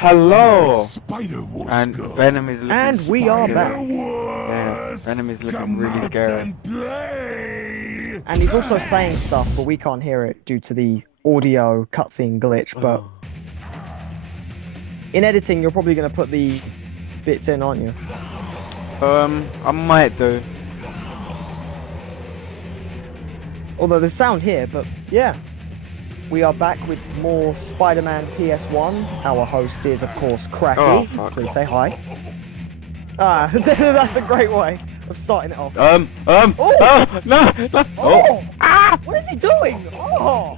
Hello! And Venom is looking... And we are back. Yeah, Venom is looking really scary. And he's also saying stuff, but we can't hear it due to the audio cutscene glitch, but... In editing, you're probably going to put the bits in, aren't you? I might do. Although there's sound here, but yeah. We are back with more Spider-Man PS1. Our host is, of course, Cracky. Oh, fuck. Please say hi. Ah, that's a great way of starting it off. No! Oh! Ah! What is he doing? Oh!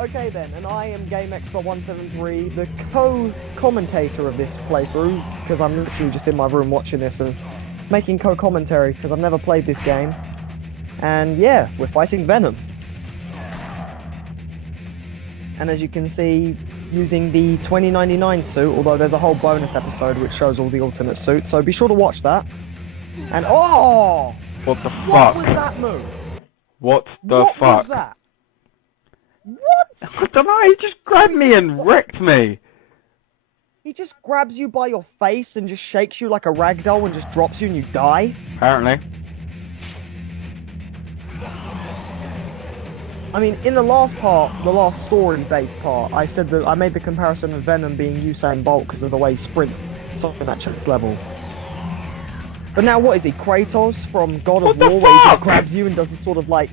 Okay then, and I am GameExpert173, the co-commentator of this playthrough, because I'm literally just in my room watching this and making co-commentary, because I've never played this game. And yeah, we're fighting Venom. And as you can see, using the 2099 suit, although there's a whole bonus episode which shows all the alternate suits, so be sure to watch that. And oh! What the fuck? What was that move? What the fuck? What was that? What? I don't know, he just grabbed me and wrecked me. He just grabs you by your face and just shakes you like a ragdoll and just drops you and you die? Apparently. I mean, in the last part, the last story-based part, I said that I made the comparison of Venom being Usain Bolt because of the way he sprints something at chest level. But now what is he, Kratos from God of War, where he just grabs you and does a sort of like...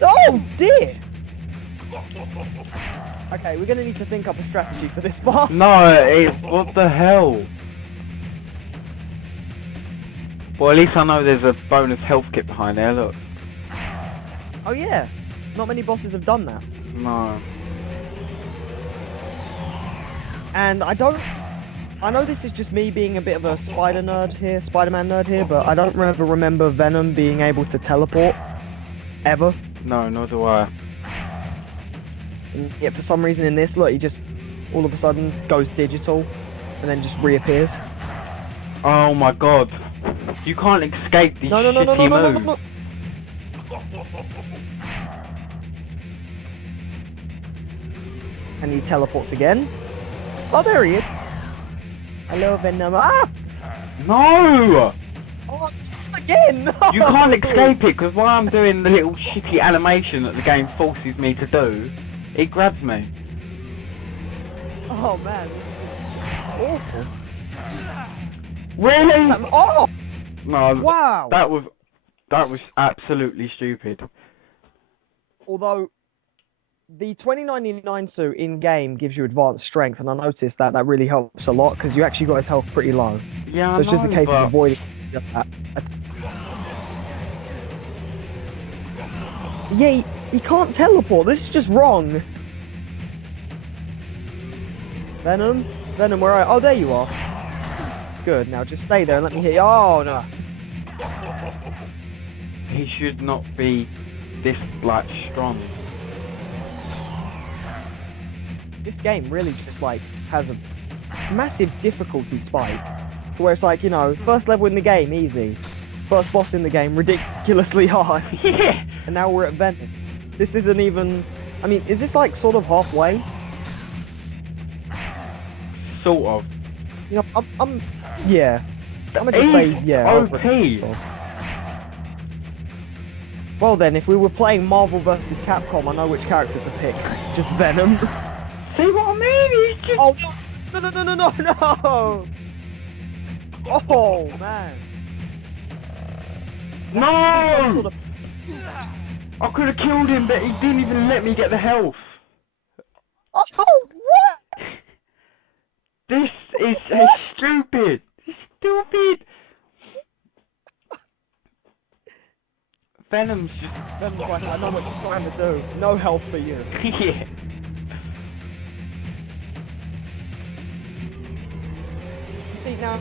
Oh dear! Okay, we're gonna need to think up a strategy for this part. No, what the hell? Well, at least I know there's a bonus health kit behind there, look. Oh yeah. Not many bosses have done that. No. And I know this is just me being a bit of a Spider-Man nerd here, but I don't ever remember Venom being able to teleport. Ever. No, nor do I. And yet for some reason in this, look, he just all of a sudden goes digital and then just reappears. Oh my god. You can't escape these shitty moves. No. And he teleports again. Oh, there he is. Hello, Venom. Ah! No! Oh, again! No! You can't escape it, because while I'm doing the little shitty animation that the game forces me to do, it grabs me. Oh, man. This is awful. Really? Oh! No. Wow! That was absolutely stupid. Although... the 2099 suit in-game gives you advanced strength, and I noticed that really helps a lot, because you actually got his health pretty low. Yeah, so it's just a case of avoiding that. Yeah, he can't teleport, this is just wrong. Venom? Venom, where are you? Oh, there you are. Good, now just stay there and let me hit you. Oh, no. He should not be this, like, strong. This game really just like has a massive difficulty spike, where it's like, you know, first level in the game easy, first boss in the game ridiculously hard. Yeah. And now we're at Venom. This isn't even. I mean, is this like sort of halfway? Sort of. You know, I'm yeah. I'm gonna just say yeah. OP. Well then, if we were playing Marvel vs. Capcom, I know which character to pick. Just Venom. See what I mean? He's just... Oh, no! Oh, man. No! I could have killed him, but he didn't even let me get the health. Oh, what? This is stupid. Stupid. Venom's just... Venom's like, I know what you're trying to do. No health for you. Yeah. See, now,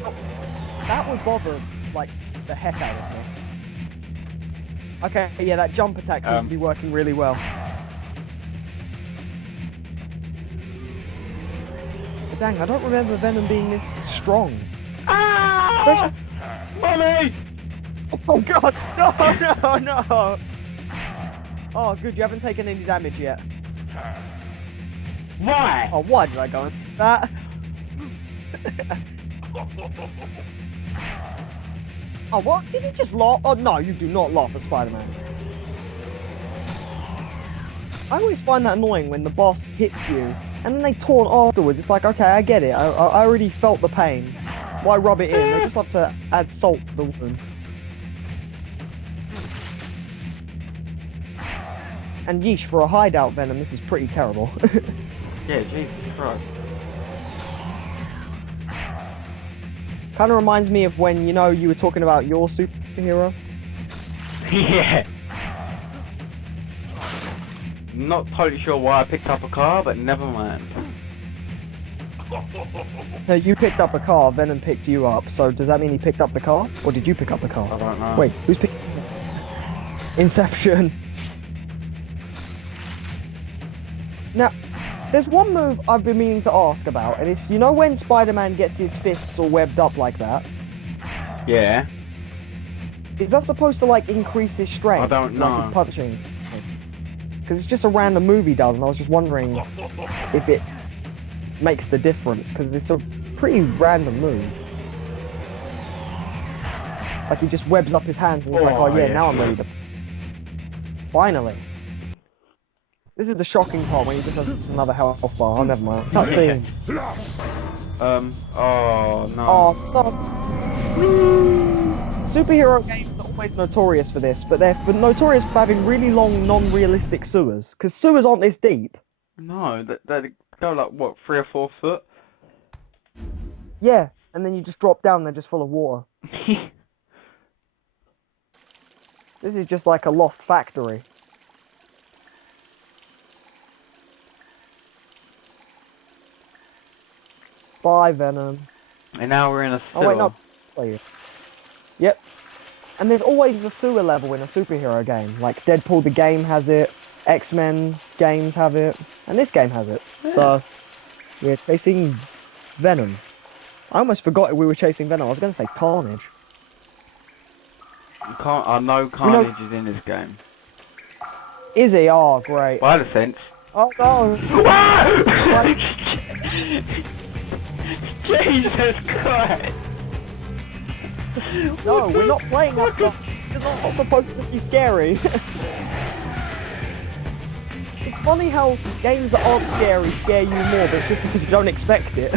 that would bother, like, the heck out of me. Okay, yeah, that jump attack seems to be working really well. But dang, I don't remember Venom being this strong. Ah! Mommy! Oh god, no! Oh, good, you haven't taken any damage yet. Why? Oh, why did I go into that? Oh, what? Did he just laugh? Oh, no, you do not laugh at Spider-Man. I always find that annoying when the boss hits you, and then they taunt afterwards. It's like, okay, I get it. I already felt the pain. Why rub it in? They just have to add salt to the wound. And yeesh, for a hideout Venom, this is pretty terrible. Yeah, Jesus Christ. Kind of reminds me of when, you know, you were talking about your superhero. Yeah. Not totally sure why I picked up a car, but never mind. So you picked up a car, Venom picked you up, so does that mean he picked up the car? Or did you pick up the car? I don't know. Wait, who's picking up? Inception. Now, there's one move I've been meaning to ask about, and it's, you know when Spider-Man gets his fists all webbed up like that? Yeah. Is that supposed to, like, increase his strength? I don't know. Like his punching? Because it's just a random move he does, and I was just wondering if it makes the difference, because it's a pretty random move. Like, he just webs up his hands and he's like, oh yeah, now I'm ready to... Finally. This is the shocking part when he just has another health bar. Oh, never mind. Cutscene. Oh, no. Oh, no. Superhero games are always notorious for this, but they're notorious for having really long, non-realistic sewers. Because sewers aren't this deep. No, they go like, what, 3 or 4 foot? Yeah, and then you just drop down and they're just full of water. This is just like a lost factory. Bye, Venom. And now we're in a sewer. Oh, wait, no. Wait. Yep. And there's always a sewer level in a superhero game. Like Deadpool the game has it, X-Men games have it, and this game has it. Yeah. So, we're chasing Venom. I almost forgot we were chasing Venom. I was going to say Carnage. I know Carnage is in this game. Is he? Oh, great. By the sense. Oh, no. Jesus Christ! No, we're not playing that stuff. It's not supposed to be scary. It's funny how games that aren't scary scare you more, but it's just because you don't expect it.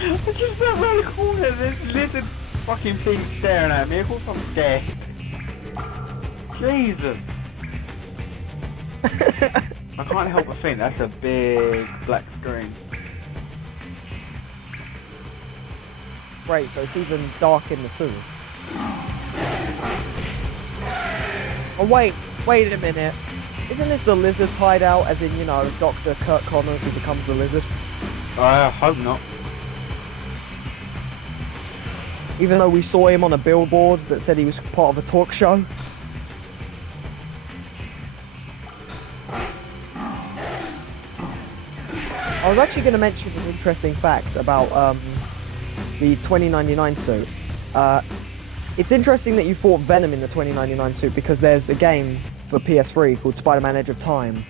I just went around the corner, this lizard fucking thing staring at me, of course I'm scared. Jesus! I can't help but think that's a big black screen. Right, so it's even dark in the sewer. Oh wait a minute. Isn't this the lizard's hideout, as in, you know, Dr. Kurt Connors who becomes the lizard? I hope not. Even though we saw him on a billboard that said he was part of a talk show. I was actually going to mention an interesting fact about the 2099 suit. It's interesting that you fought Venom in the 2099 suit because there's a game for PS3 called Spider-Man Edge of Time,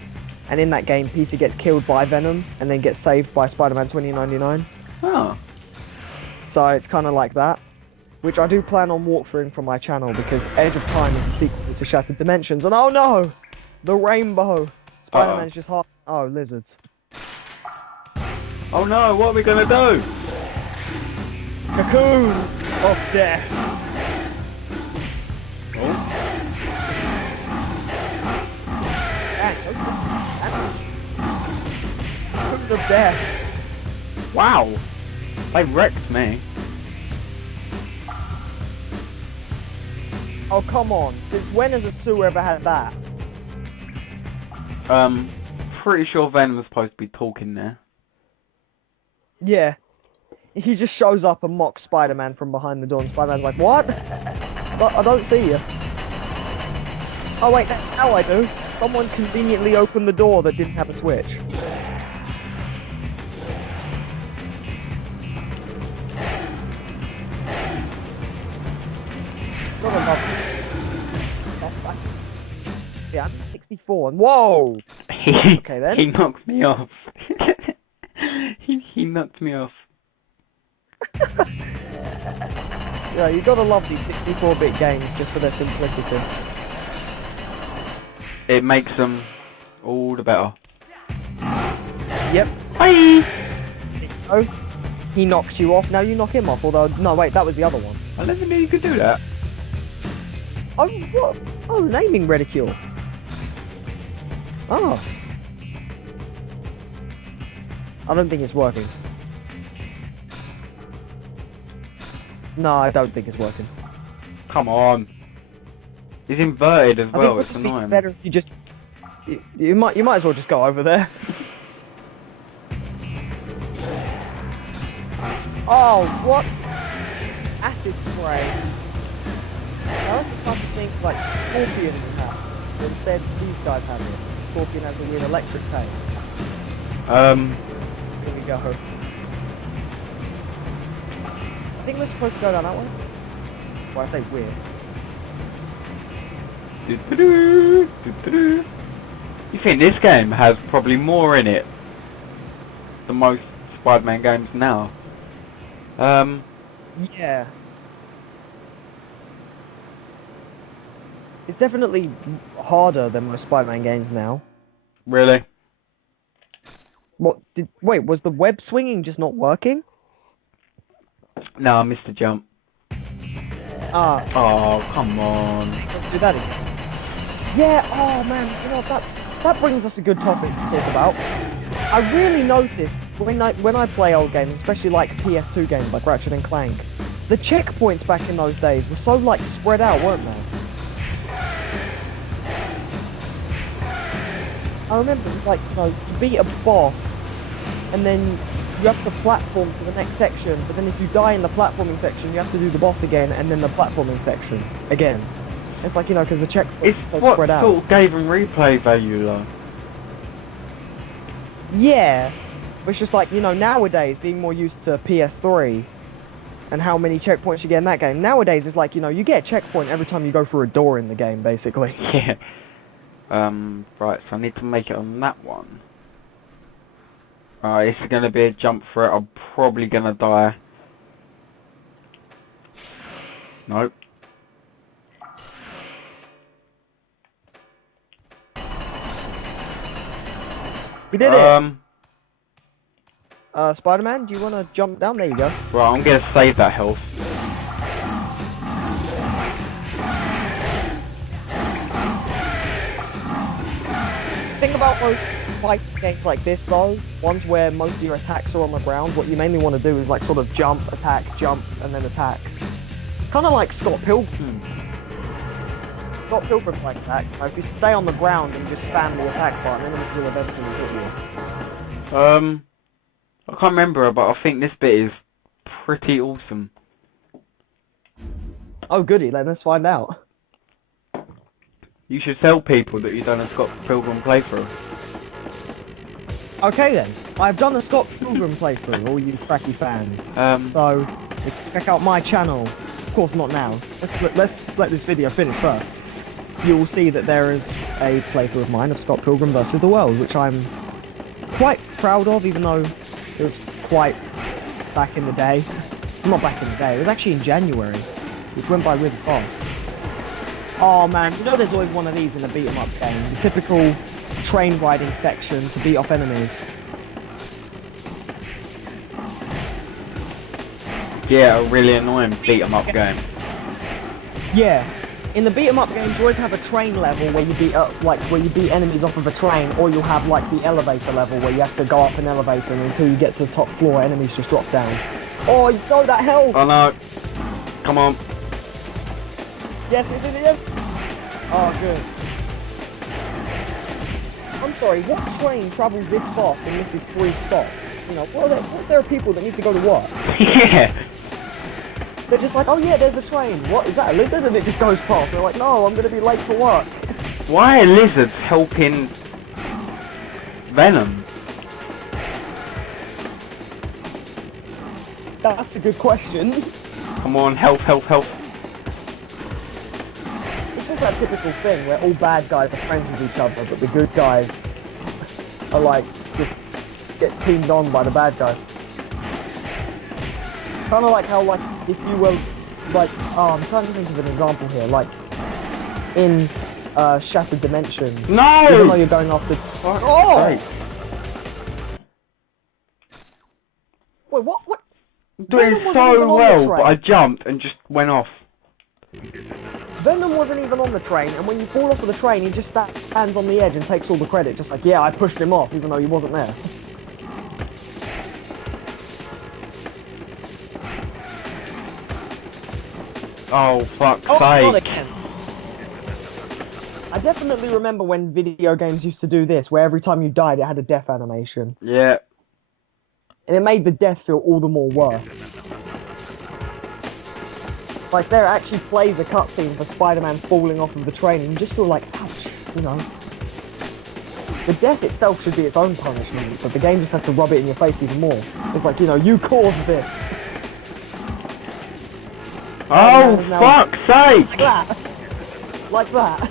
and in that game Peter gets killed by Venom and then gets saved by Spider-Man 2099. Oh. So it's kind of like that, which I do plan on walkthroughing from my channel because Edge of Time is a sequel to Shattered Dimensions, and oh no! The rainbow! Spider-Man's just hot. Oh, lizards. Oh no, what are we gonna do? Cocoon of death. Oh. Cocoon of death. Wow. They wrecked me. Oh come on. Since when has a sewer ever had that? Pretty sure Venom was supposed to be talking there. Yeah. He just shows up and mocks Spider-Man from behind the door, and Spider-Man's like, what? But I don't see you. Oh wait, now I do. Someone conveniently opened the door that didn't have a switch. Yeah, I'm 64, and whoa! Okay then. He knocked me off. he knocked me off. Yeah, you gotta love these 64-bit games just for their simplicity. It makes them all the better. Yep. Bye! Oh, he knocks you off, now you knock him off, although, no wait, that was the other one. I never knew you could do that. Oh, what? Oh, naming ridicule. Oh. I don't think it's working. No, I don't think it's working. Come on. It's inverted as well, it's I think it would be annoying. better if you just... You might as well just go over there. Oh, what? Acid spray. I like the type of things like Scorpion have, but instead these guys have it. Scorpion has a weird electric tail. Here we go. I think we're supposed to go down that way. Well, I say weird. You think this game has probably more in it than most Spider-Man games now? Yeah. It's definitely harder than most Spider-Man games now. Really? What? Wait, was the web swinging just not working? No, I missed the jump. Ah. Oh, come on. Let's do that again. Yeah, oh man, you know, that brings us a good topic to talk about. I really noticed when I play old games, especially like PS2 games like Ratchet and Clank, the checkpoints back in those days were so like spread out, weren't they? I remember, like, you know, to beat a boss, and then you have to platform to the next section, but then if you die in the platforming section, you have to do the boss again, and then the platforming section again. It's like, you know, because the checkpoints It's are so what spread out. sort of gave them replay value, though. Yeah, but it's just like, you know, nowadays, being more used to PS3, and how many checkpoints you get in that game, nowadays it's like, you know, you get a checkpoint every time you go through a door in the game, basically. Yeah. Right, so I need to make it on that one. Alright, it's gonna be a jump for it, I'm probably gonna die. Nope. We did it! Spider-Man, do you want to jump down? There you go. Right, I'm gonna save that health. The thing about most fight games like this though, ones where most of your attacks are on the ground, what you mainly want to do is like sort of jump, and then attack. Kind of like Scott Pilgrim. Scott Pilgrim like that. If you stay on the ground and just spam the attack button, then it'll eventually hit you. I can't remember, but I think this bit is pretty awesome. Oh goody, then let's find out. You should tell people that you've done a Scott Pilgrim playthrough. Okay then, I've done a Scott Pilgrim playthrough, all you cracky fans. So, check out my channel. Of course not now. Let's let this video finish first. You will see that there is a playthrough of mine of Scott Pilgrim vs. the World, which I'm quite proud of, even though it was quite back in the day. Not back in the day, it was actually in January, which went by really fast. Oh man, you know there's always one of these in a beat 'em up game, the typical train riding section to beat off enemies. Yeah, a really annoying beat 'em up game. Yeah, in the beat 'em up games you always have a train level where you beat enemies off of a train, or you'll have like the elevator level where you have to go up an elevator and until you get to the top floor enemies just drop down. Oh, you know that health! Oh no! Come on! Yes, yes! Oh, good. I'm sorry, what train travels this fast and misses 3 stops? You know, what there are people that need to go to work? Yeah! They're just like, oh yeah, there's a train. What, is that a lizard? And it just goes past. They're like, no, I'm going to be late for work. Why are lizards helping Venom? That's a good question. Come on, help, help, help. It's just that typical thing where all bad guys are friends with each other, but the good guys are like, just get teamed on by the bad guys. Kind of like how, like, if you were, like, I'm trying to think of an example here, like, in Shattered Dimensions. No! Even though you're going after... Oh! Great. Wait, what? Doing Venom wasn't so even on the well, train. but I jumped and just went off. Venom wasn't even on the train, and when you fall off of the train, he just stands on the edge and takes all the credit, just like, yeah, I pushed him off, even though he wasn't there. Oh, fuck's Oh, not sake. again. I definitely remember when video games used to do this, where every time you died, it had a death animation. Yeah. And it made the death feel all the more worse. Like, there actually plays a cutscene for Spider-Man falling off of the train, and you just feel like, ouch, you know. The death itself should be its own punishment, but the game just has to rub it in your face even more. It's like, you know, you caused this. Oh, fuck's sake! Like that. Like that.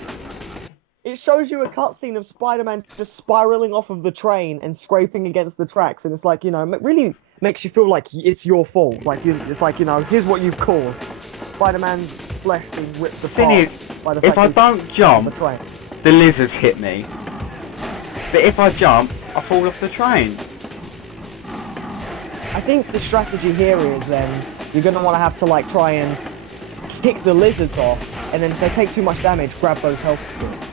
It shows you a cutscene of Spider-Man just spiraling off of the train and scraping against the tracks, and it's like, you know, it really makes you feel like it's your fault. Like, it's like, you know, here's what you've caused. Spider-Man's flesh being ripped apart. Thing is, by the if fact I he's don't jump, on the lizards hit me. But if I jump, I fall off the train. I think the strategy here is then you're going to want to have to like try and kick the lizards off, and then if they take too much damage, grab those health sticks.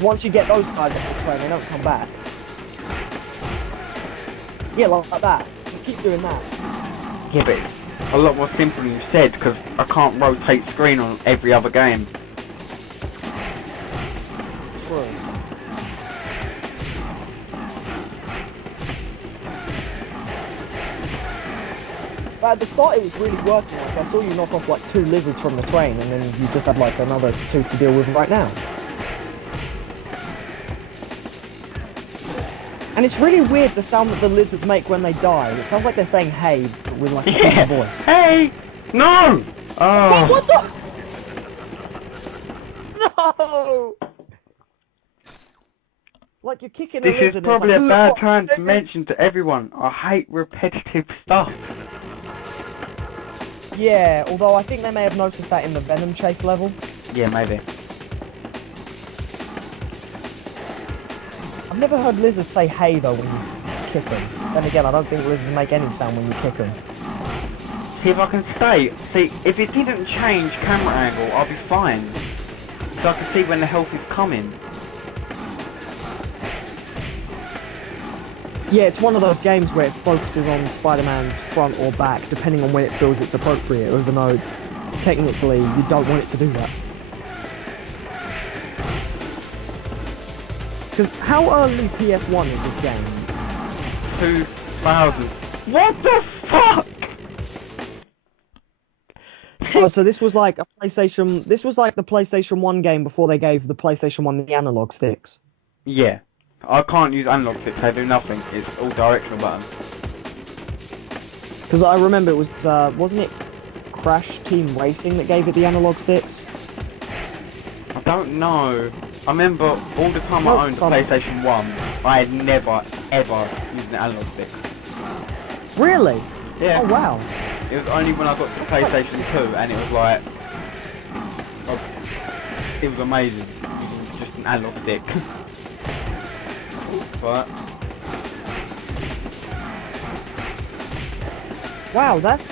Once you get those guys off the train, they don't come back. Yeah, like that. You keep doing that. Yeah, but it's a lot more simple than you said, because I can't rotate screen on every other game. True. But at the start it was really working. Like, I saw you knock off like 2 lizards from the train, and then you just had like another 2 to deal with right now. And it's really weird the sound that the lizards make when they die. It sounds like they're saying hey, but with like a different voice. Hey! No! Oh. What the? No! Like you're kicking a This lizard. is probably like, a bad time to mention to everyone, I hate repetitive stuff. Yeah, although I think they may have noticed that in the Venom chase level. Yeah, maybe. I've never heard lizards say hey though when you kick them. Then again, I don't think lizards make any sound when you kick them. See if I can stay. See, if it didn't change camera angle, I'll be fine. So I can see when the health is coming. Yeah, it's one of those games where it focuses on Spider-Man's front or back, depending on when it feels it's appropriate, even though technically you don't want it to do that. Because how early PS1 is this game? 2000. What the fuck? Oh, so this was like a PlayStation... This was like the PlayStation 1 game before they gave the PlayStation 1 the analog sticks. Yeah. I can't use analog sticks, they do nothing. It's all directional buttons. Because I remember it was, wasn't it Crash Team Racing that gave it the analog sticks? I don't know. I remember all the time I owned the PlayStation 1, I had never, ever used an analog stick. Really? Yeah. Oh, wow. It was only when I got to PlayStation 2 and it was like... Oh, it was amazing. Using just an analog stick. But... Wow, that's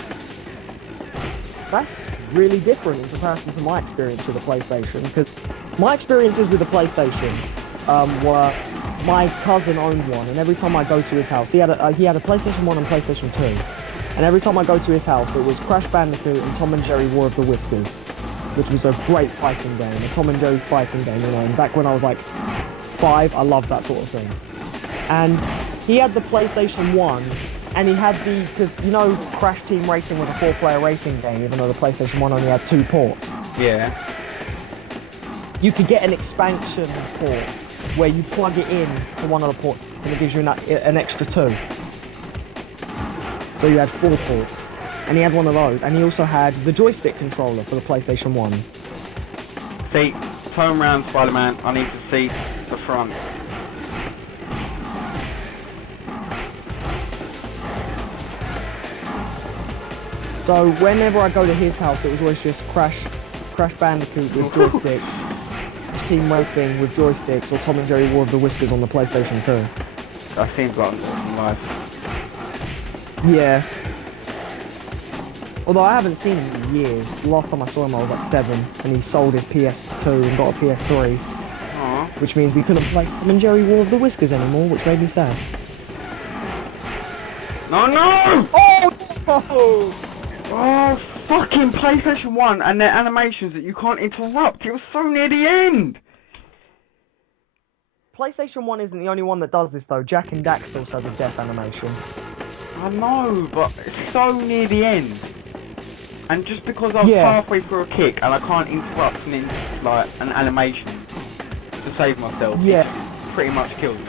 really different in comparison to my experience with the PlayStation, because my experiences with the PlayStation were my cousin owned one, and every time I go to his house, he had a PlayStation 1 and PlayStation 2, and every time I go to his house it was Crash Bandicoot and Tom and Jerry War of the Whiskers, which was a great fighting game, a Tom and Jerry fighting game, you know, and back when I was like 5, I loved that sort of thing. And he had the PlayStation 1, and he had the, because you know Crash Team Racing was a 4-player racing game, even though the PlayStation 1 only had 2 ports. Yeah. You could get an expansion port, where you plug it in to one of the ports, and it gives you an extra 2. So you had 4 ports. And he had one of those, and he also had the joystick controller for the PlayStation 1. See, turn around, Spider-Man, I need to see the front. So whenever I go to his house, it was always just Crash Bandicoot with joysticks, Team Racing with joysticks, or Tom and Jerry War of the Whiskers on the PlayStation 2. That seems like nice. Yeah. Although I haven't seen him in years. The last time I saw him I was like 7, and he sold his PS2 and got a PS3. Aww. Which means we couldn't play Tom and Jerry War of the Whiskers anymore, which made me sad. No, no! Oh no! Oh, fucking PlayStation 1 and their animations that you can't interrupt. It was so near the end. PlayStation 1 isn't the only one that does this though. Jack and Dax also does death animation. I know, but it's so near the end. And just because I was halfway through a kick and I can't interrupt an animation to save myself, it pretty much kills me.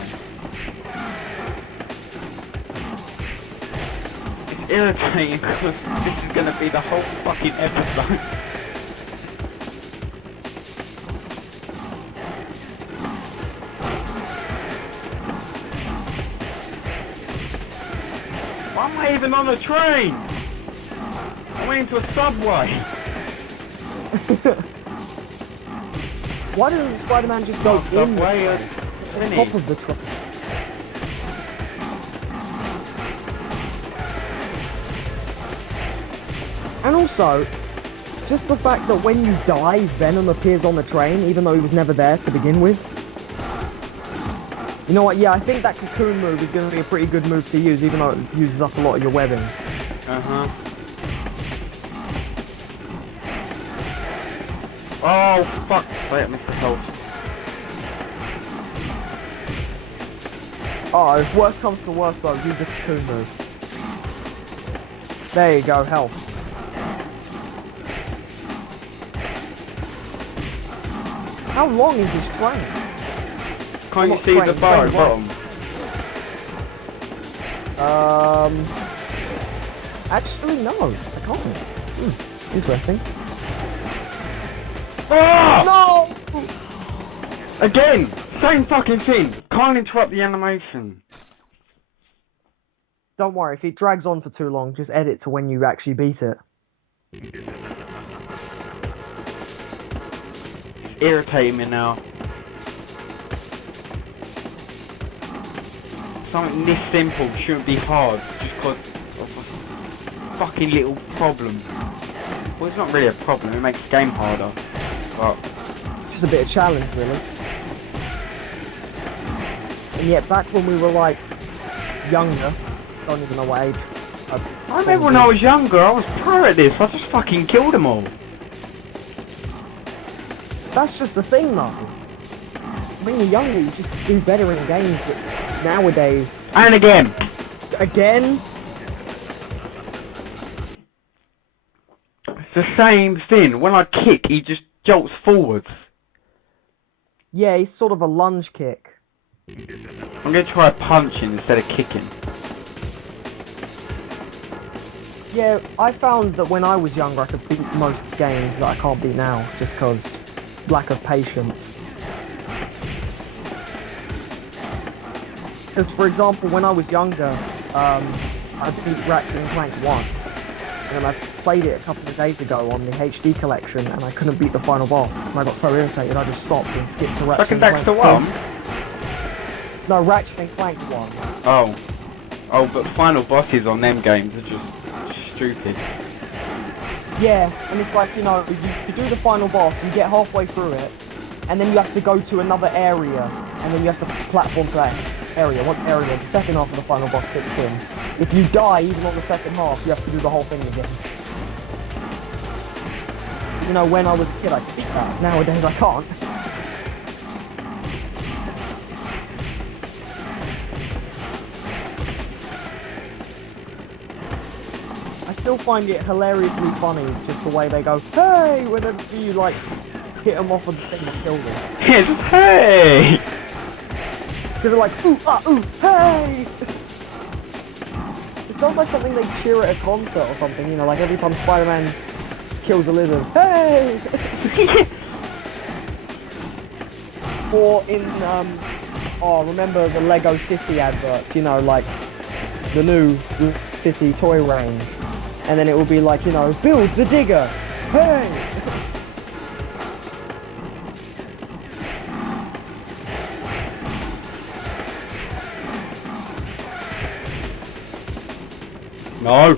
It's irritating because this is going to be the whole fucking episode. Why am I even on a train? I went into a subway. Why doesn't Spider-Man just go in the top of the truck? And also, just the fact that when you die, Venom appears on the train, even though he was never there to begin with. You know what, yeah, I think that cocoon move is going to be a pretty good move to use, even though it uses up a lot of your webbing. Uh-huh. Oh, fuck. Wait, I missed the health. Oh, if worse comes to worse though, use the cocoon move. There you go, health. How long is this train? Can't you see the bar at the bottom? Actually no, I can't. Interesting. Oh! No! Again! Same fucking thing! Can't interrupt the animation. Don't worry, if it drags on for too long, just edit to when you actually beat it. It's irritating me now. Something this simple shouldn't be hard just because of a fucking little problem. Well, it's not really a problem, it makes the game harder. But just a bit of challenge, really. And yet, back when we were like younger, don't even know what age. I remember when I was younger, I was pro at this. I just fucking killed them all. That's just the thing, though. When you're younger, you just do better in games. But nowadays. And again. Again. It's the same thing. When I kick, he just jolts forwards. Yeah, he's sort of a lunge kick. I'm going to try punching instead of kicking. Yeah, I found that when I was younger I could beat most games that I can't beat now, just because lack of patience. Because, for example, when I was younger, I beat Ratchet and Clank 1, and I played it a couple of days ago on the HD collection, and I couldn't beat the final boss, and I got so irritated I just stopped and skipped to Ratchet and Clank 1? No, Ratchet and Clank 1. Oh. Oh, but final bosses on them games are just stupid. Yeah, and it's like, you know, you do the final boss, you get halfway through it, and then you have to go to another area, and then you have to platform to that area. Once area, the second half of the final boss kicks in. If you die even on the second half, you have to do the whole thing again. You know, when I was a kid I could beat that, nowadays I can't. I still find it hilariously funny, just the way they go, hey, whenever you, like, hit them off of the thing and kill them. Yeah, just hey! Because they're like, ooh, ah, ooh, hey! It sounds like something they cheer at a concert or something, you know, like every time Spider-Man kills a lizard, hey! Or in, remember the Lego City adverts, you know, like, the new City toy range. and then it will be like, you know, build the digger. Hey. No.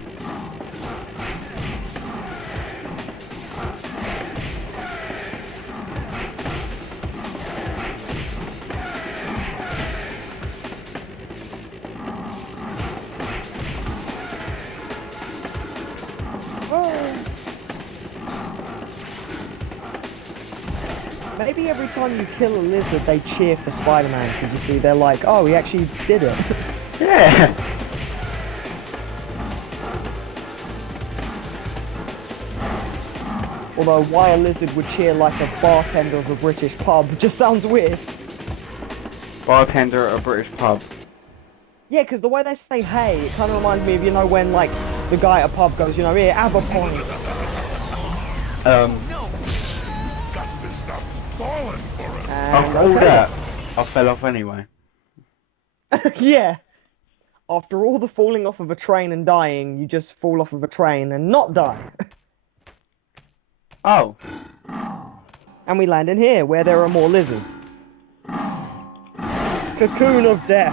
Maybe every time you kill a lizard, they cheer for Spider-Man, because you see, they're like, oh, he actually did it. Yeah. Although, why a lizard would cheer like a bartender of a British pub just sounds weird. Bartender at a British pub. Yeah, because the way they say hey, it kind of reminds me of, you know, when, like, the guy at a pub goes, you know, here, have a pint. Got this stuff falling for us. After all that, I fell off anyway. Yeah. After all the falling off of a train and dying, you just fall off of a train and not die. Oh. And we land in here, where there are more lizards. Cocoon of death.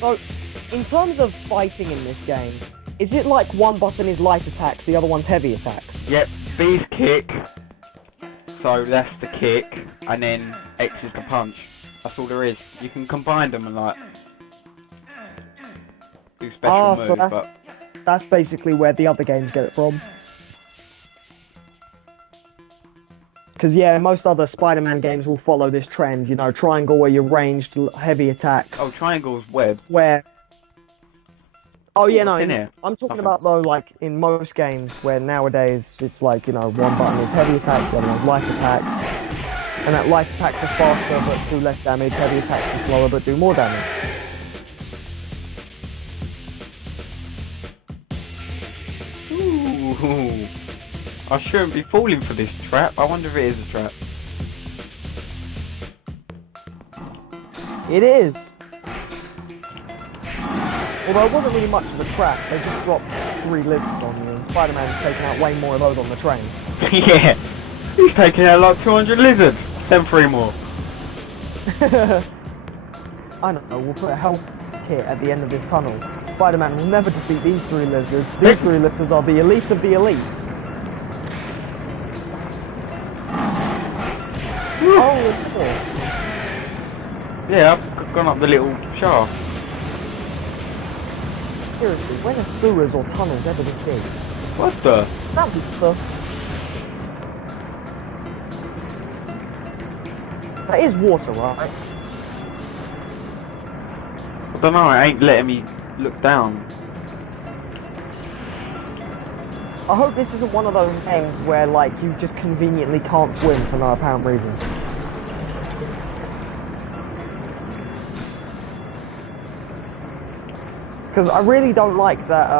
So, in terms of fighting in this game, is it like one button is light attacks, the other one's heavy attacks? Yep, B's kick. So that's the kick, and then X is the punch. That's all there is. You can combine them and like do special moves, but that's basically where the other games get it from. Because yeah, most other Spider-Man games will follow this trend, you know, triangle where you're ranged, heavy attack. Oh, triangle's web. Where... Oh yeah, no, in here? I'm talking about though, like, in most games where nowadays it's like, you know, one button is heavy attack, the other one's light attack. And that light attacks are faster but do less damage, heavy attacks are slower but do more damage. Ooh. I shouldn't be falling for this trap. I wonder if it is a trap. It is. Although it wasn't really much of a trap, they just dropped 3 lizards on you, and Spider-Man's taken out way more of those on the train. Yeah, he's taking out like 200 lizards. Then 3 more. I don't know, we'll put a health kit at the end of this tunnel. Spider-Man will never defeat these 3 lizards. These 3 lizards are the elite of the elite. Oh, it's cool. Yeah, I've gone up the little shaft. Seriously, when are sewers or tunnels ever this big? What the? That'd be stuff. That is water, right? I don't know, it ain't letting me look down. I hope this isn't one of those games where, like, you just conveniently can't swim for no apparent reason. Because I really don't like that,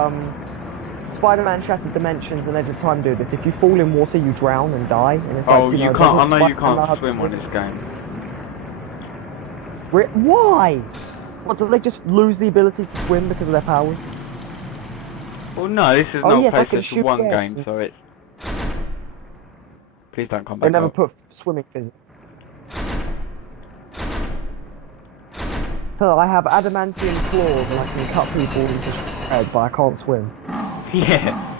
Spider-Man Shattered Dimensions and Edge of Time do this. If you fall in water, you drown and die. And it's Oh, like, you know, can't, I know you Spider-Man can't swim on this game. Why? What, do they just lose the ability to swim because of their powers? Well, no, this is Oh, not yes, PlayStation 1 game, so it's... Please don't come They back never up. put swimming physics. So I have adamantium claws and I can cut people into shreds, but I can't swim. Yeah.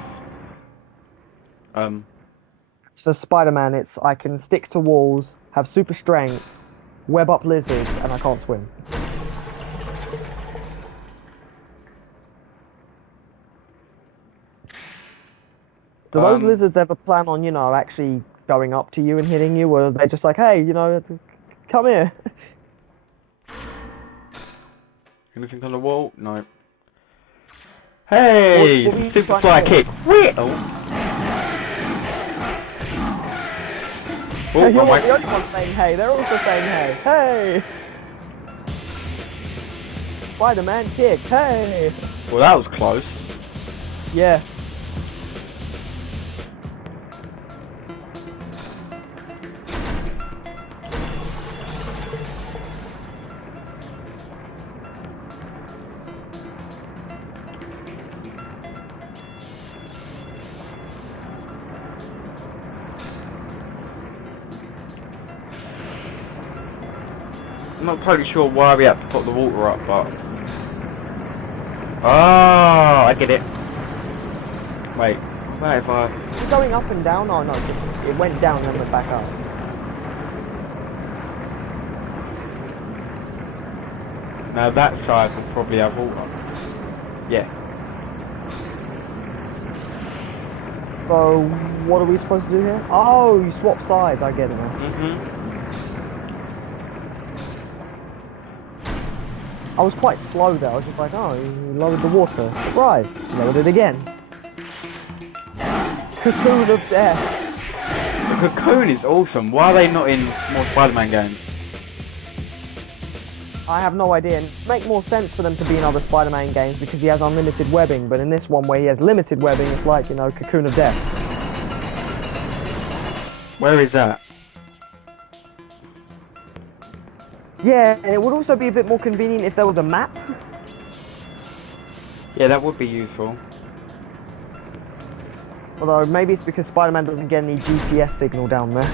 So Spider-Man, it's I can stick to walls, have super strength, web up lizards, and I can't swim. Do those lizards ever plan on, you know, actually going up to you and hitting you, or are they just like, hey, you know, come here? Anything on the wall? No. Hey! What Super fly kick! Wait! Oh! Hey, Oh, you're my... not the only one saying hey, they're also saying hey. Hey! Spider-Man kick, hey! Well, that was close. Yeah. I'm not totally sure why we had to put the water up, but... Oh, I get it. Wait, what about if I... Is it going up and down? Oh no, it went down and then went back up. Now that side will probably have water. Yeah. So, what are we supposed to do here? Oh, you swap sides, I get it now. I was quite slow there, I was just like, oh, you lowered the water. Right, lowered it again. Cocoon of death. The cocoon is awesome. Why are they not in more Spider-Man games? I have no idea. It makes more sense for them to be in other Spider-Man games because he has unlimited webbing, but in this one where he has limited webbing, it's like, you know, Cocoon of Death. Where is that? Yeah, and it would also be a bit more convenient if there was a map. Yeah, that would be useful. Although, maybe it's because Spider-Man doesn't get any GPS signal down there.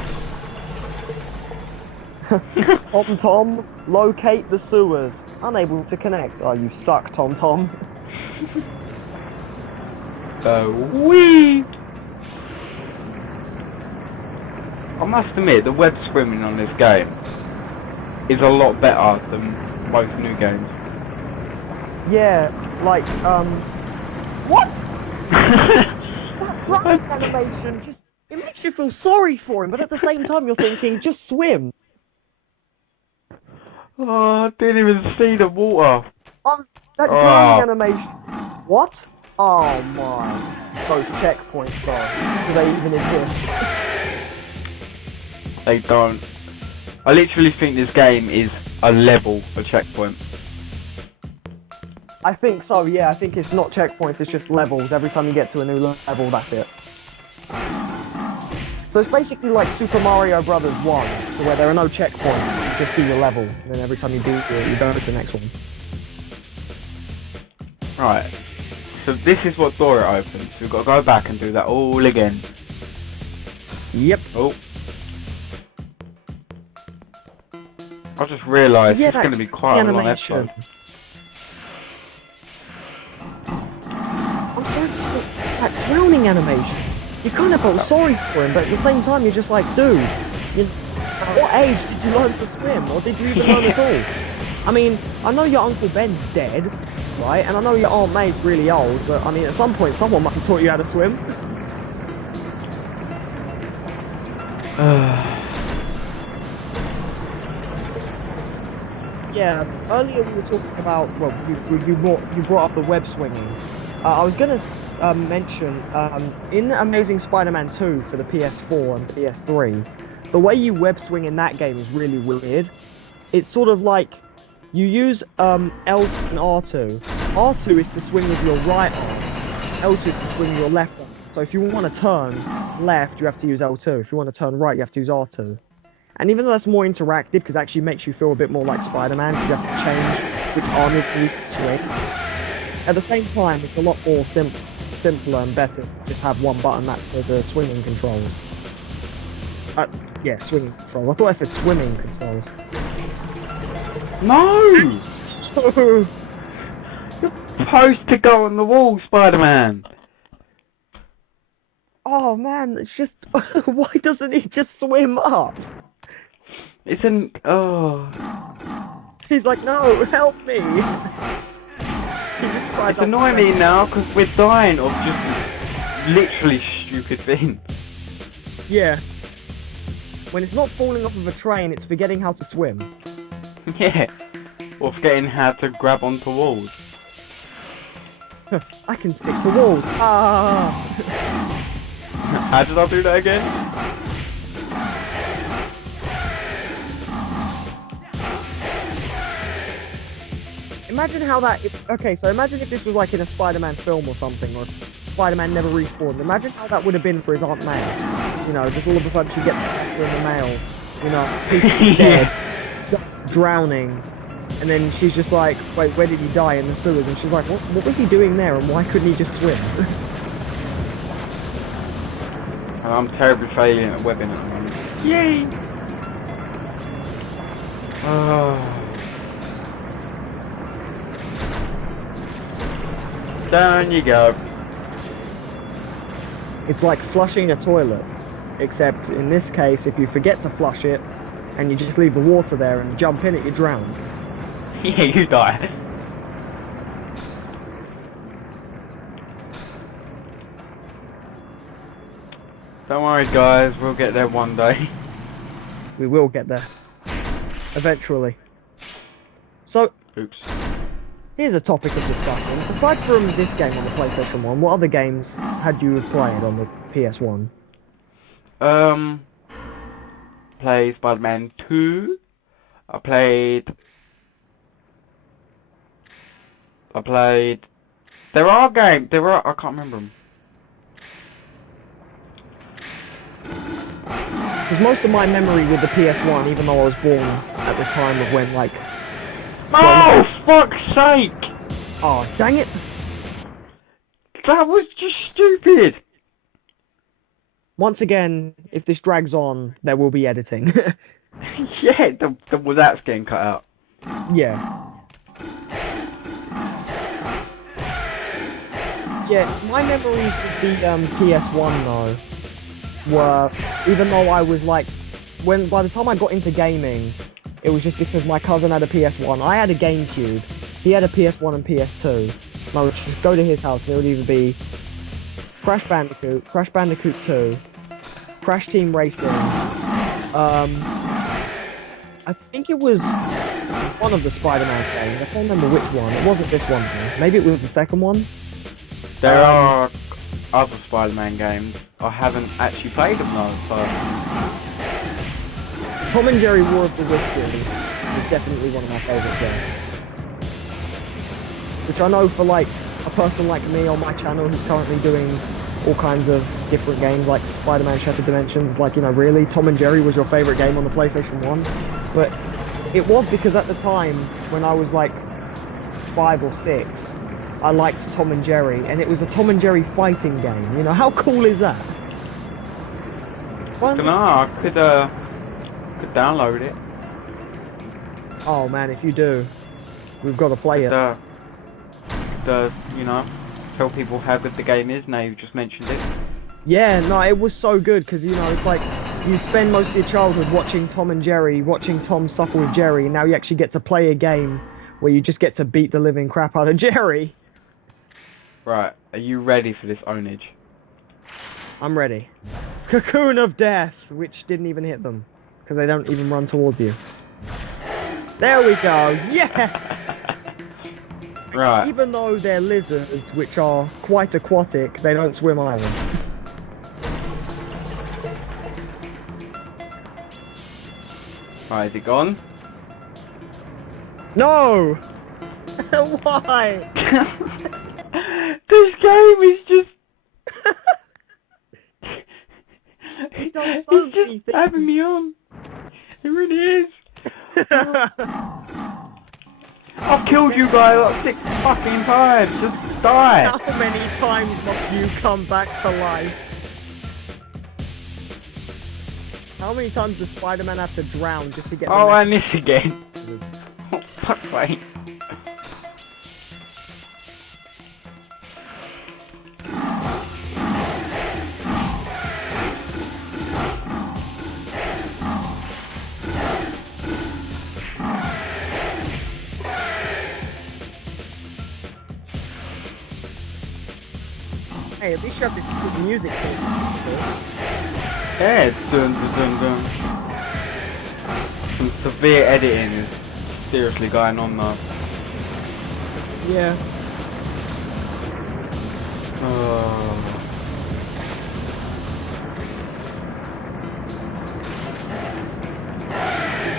Tom, locate the sewers. Unable to connect. Oh, you suck, Tom. Wee! I must admit, the web swimming on this game is a lot better than most new games. Yeah, like, what? That running animation just, it makes you feel sorry for him, but at the same time you're thinking, just swim. Oh, I didn't even see the water. That drowning animation. What? Oh my. Those checkpoints though. Do they even exist? They don't. I literally think this game is a level for checkpoint. I think so, yeah. I think it's not checkpoints, it's just levels. Every time you get to a new level, that's it. So it's basically like Super Mario Brothers 1, so where there are no checkpoints, you just do your level, and then every time you do it, you go to the next one. Right. So this is what door it opens. We've got to go back and do that all again. Yep. Oh. I just realised it's going to be quite a long episode. I'm sorry, that drowning animation. You kind of felt sorry for him, but at the same time you're just like, dude, at what age did you learn to swim, or did you even learn at all? I mean, I know your Uncle Ben's dead, right, and I know your Aunt May's really old, but I mean, at some point someone must have taught you how to swim. Yeah, earlier we were talking about, well, you brought up the web swinging. I was gonna mention, in Amazing Spider-Man 2 for the PS4 and PS3, the way you web swing in that game is really weird. It's sort of like, you use L2 and R2. R2 is to swing with your right arm, L2 is to swing with your left arm. So if you want to turn left, you have to use L2. If you want to turn right, you have to use R2. And even though that's more interactive, because it actually makes you feel a bit more like Spider-Man, because you have to change which arm you swing. At the same time, it's a lot more simpler and better to just have one button that's for the swinging controls. Yeah, swinging controls. I thought I said swimming controls. No! You're supposed to go on the wall, Spider-Man! Oh man, it's just... why doesn't he just swim up? It's an... oh... He's like, no, help me! It's annoying me now, because we're dying of just literally stupid things. Yeah. When it's not falling off of a train, it's forgetting how to swim. Yeah. Or forgetting how to grab onto walls. I can stick to walls. Ah! How did I do that again? Imagine how that... okay, so imagine if this was like in a Spider-Man film or something, or Spider-Man never respawned. Imagine how that would have been for his Aunt May. You know, just all of a sudden she gets her in the mail. You know, he's dead, drowning. And then she's just like, wait, where did he die? In the sewers. And she's like, what was he doing there, and why couldn't he just swim? I'm terribly failing at webbing at the moment. Yay! Down you go. It's like flushing a toilet, except in this case, if you forget to flush it, and you just leave the water there and jump in it, you drown. Yeah, you die. Don't worry guys, we'll get there one day. We will get there. Eventually. So, Oops. here's a topic of discussion. Aside from this game on the PlayStation 1, what other games had you played on the PS1? Played Spider-Man 2. I played... There are games, I can't remember them. Because most of my memory with the PS1, even though I was born at the time of when, like... Oh, fuck's sake! Oh, dang it! That was just stupid! Once again, if this drags on, there will be editing. Yeah, that's getting cut out. Yeah. Yeah, my memories of the PS1 though were, even though I was like, by the time I got into gaming, it was just because my cousin had a PS1. I had a GameCube. He had a PS1 and PS2. And I would just go to his house and it would either be Crash Bandicoot, Crash Bandicoot 2, Crash Team Racing, I think it was one of the Spider-Man games. I can't remember which one. It wasn't this one though. Maybe it was the second one. There are other Spider-Man games. I haven't actually played them though, so... Tom and Jerry War of the Whiskers is definitely one of my favourite games. Which I know for like a person like me on my channel who's currently doing all kinds of different games like Spider-Man Shattered Dimensions, like, you know, really, Tom and Jerry was your favourite game on the PlayStation 1? But it was because at the time, when I was like 5 or 6, I liked Tom and Jerry, and it was a Tom and Jerry fighting game, you know, how cool is that? I don't know, I could download it. Oh man, if you do, we've got to play it. You know, tell people how good the game is now you've just mentioned it. Yeah, no, it was so good, because, you know, it's like, you spend most of your childhood watching Tom and Jerry, watching Tom suffer with Jerry, and now you actually get to play a game where you just get to beat the living crap out of Jerry. Right, are you ready for this ownage? I'm ready. Cocoon of Death, which didn't even hit them, because they don't even run towards you. There we go, yeah! Right. Even though they're lizards, which are quite aquatic, they don't swim either. Right, is it gone? No! Why? This game is just... It does so it's many just having me on. It really is. I've killed you guys like 6 fucking times. Just die. How many times must you come back to life? How many times does Spider-Man have to drown just to get the Oh, I miss again. Oh, fuck's sake. Hey, at least you have this good music. Yeah, it's dun dun dun dun. Some severe editing is seriously going on now. Yeah.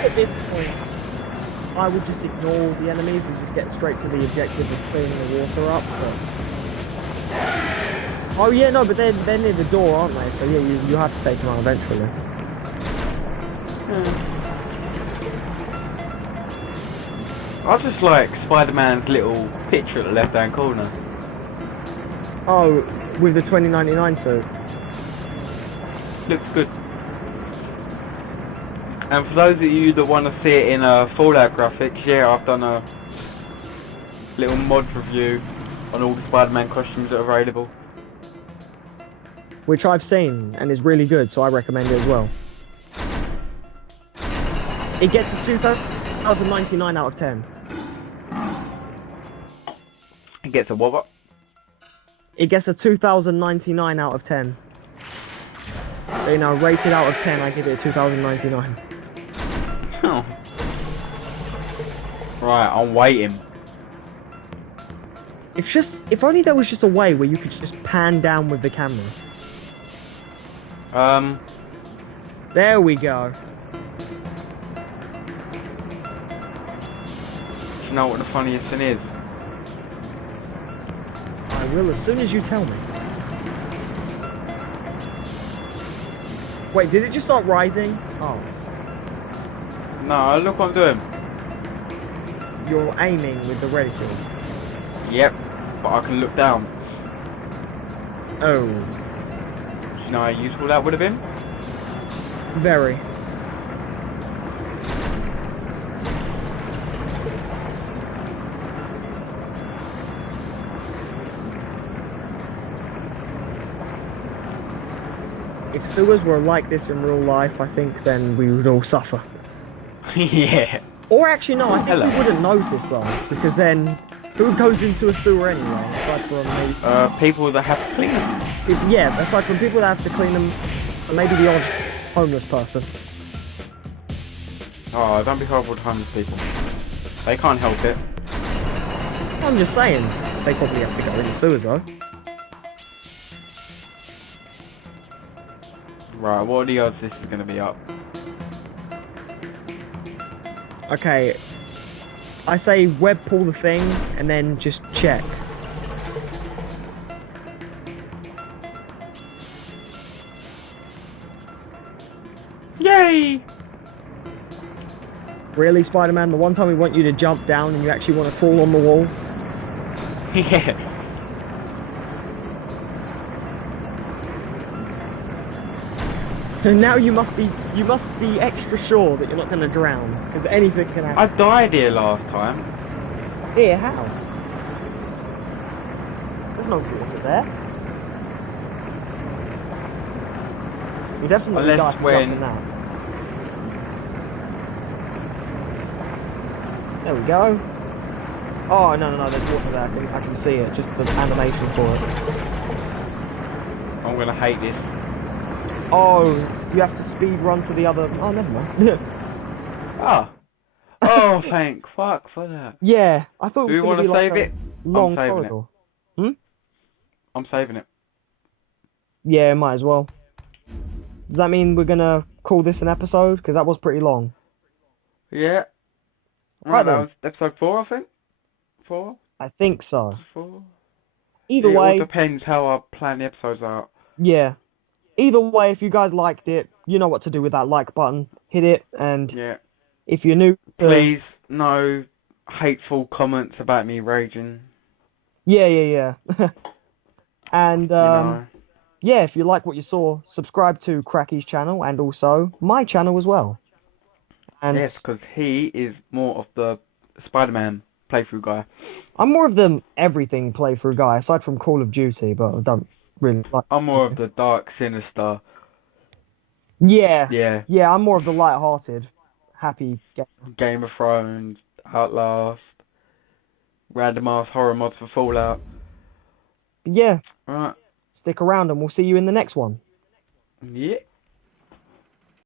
At this point, I would just ignore the enemies and just get straight to the objective of cleaning the water up. But... Oh yeah, no, but they're near the door, aren't they? So yeah, you have to take them out eventually. I just like Spider-Man's little picture at the left-hand corner. Oh, with the 2099 suit. Looks good. And for those of you that want to see it in Fallout graphics, yeah, I've done a little mod review on all the Spider-Man costumes that are available. Which I've seen, and is really good, so I recommend it as well. It gets a 2099 out of 10. It gets a what? It gets a 2099 out of 10. So, you know, rated out of 10, I give it a 2099. Oh. Right, I'm waiting. If only there was just a way where you could just pan down with the camera. There we go. Do you know what the funniest thing is? I will as soon as you tell me. Wait, did it just start rising? Oh. No, look what I'm doing. You're aiming with the reticule. Yep, but I can look down. Oh. Do you know how useful that would have been? Very. If sewers were like this in real life, I think then we would all suffer. Yeah. Or actually no, I think Hello. we wouldn't notice though, because then who goes into a sewer anyway? Aside from maybe... people that have to clean them. Yeah, aside from people that have to clean them, and maybe the odd homeless person. Oh, don't be horrible to homeless people. They can't help it. I'm just saying, they probably have to go in the sewers though. Right, what are the odds this is going to be up? Okay, I say web pull the thing, and then just check. Yay! Really, Spider-Man? The one time we want you to jump down and you actually want to crawl on the wall? Yeah. And now you must be extra sure that you're not going to drown, because anything can happen. I died here last time. Here, how? There's no water there. You definitely Unless died from when- jumping now. There we go. Oh, no, there's water there. I can see it, just the animation for it. I'm going to hate this. Oh, you have to speed run to the other... Oh, never mind. Ah. Oh, thank fuck for that. Yeah, I thought Do it we was want going to to be save like it? a long I'm saving corridor. it. I'm saving it. Yeah, might as well. Does that mean we're going to call this an episode? Because that was pretty long. Yeah. Right Right, that then. was episode 4, I think. 4? I think so. 4? Either It way, all depends how I plan the episodes out. yeah. Either way, if you guys liked it, you know what to do with that like button. Hit it, and Yeah. if you're new... Please, no hateful comments about me raging. Yeah. And, You know. yeah, if you like what you saw, subscribe to Cracky's channel, and also my channel as well. And Yes, because he is more of the Spider-Man playthrough guy. I'm more of the everything playthrough guy, aside from Call of Duty, but I don't really like... I'm more of the dark, sinister. Yeah. Yeah. Yeah, I'm more of the light-hearted, happy gamer. Game of Thrones, Outlast, random ass horror mods for Fallout. But yeah, Right. stick around and we'll see you in the next one. Yeah.